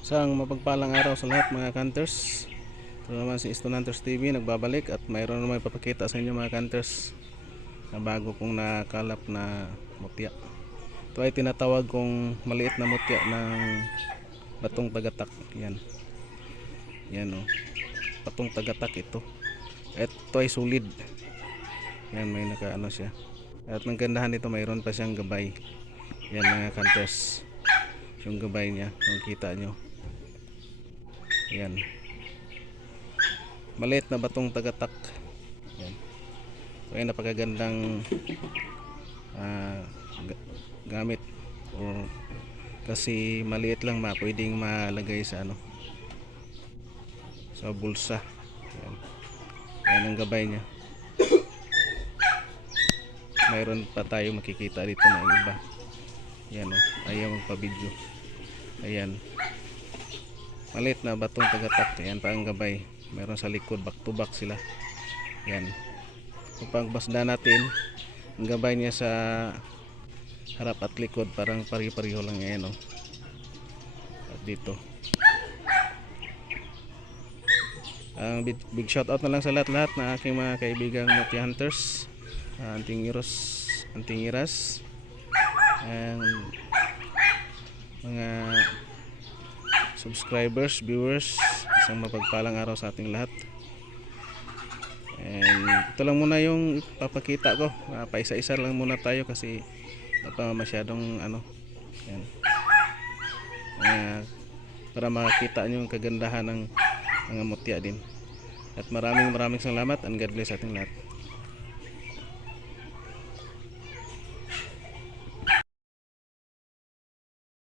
Isang mapagpalang araw sa lahat mga hunters. Ito naman si Stone Hunters TV nagbabalik at mayroon naman ipapakita sa inyo mga hunters na bago kong nakalap na mutya. Ito ay tinatawag kong maliit na mutya ng batong tagatak. Yan. Yan o. Batong tagatak ito. Ito ay solid. Yan, may nakaano siya. At ang gandahan nito mayroon pa siyang gabay. Yan mga hunters. Yung gabay niya, kung kita nyo. Yan. Maliit na batong tagatak. Yan. Ito ay napakagandang gamit. O, kasi maliit lang pwedeng malagay sa ano, sa bulsa. Yan. Yan ang gabay niya. Mayroon pa tayo makikita dito na iba. Yan o. Ayaw magpa-video. Ayan. Maliit na batong tagatak. Ayan pa ang gabay. Meron sa likod. Back to back sila. Yan. Kung pagbasda natin, ang gabay niya sa harap at likod parang pari-pariho lang. Ayan o. At dito. Ang big shout out na lang sa lahat-lahat na aking mga kaibigang Mutya Hunters. Antingiras. And mga subscribers, viewers, isang mapagpalang araw sa ating lahat. And ito lang muna yung papakita ko. Paisa-isa lang muna tayo kasi pa masyadong ano. Yan. Para makita nyo yung kagandahan ng mga mutya din. At maraming salamat and God bless sa ating lahat.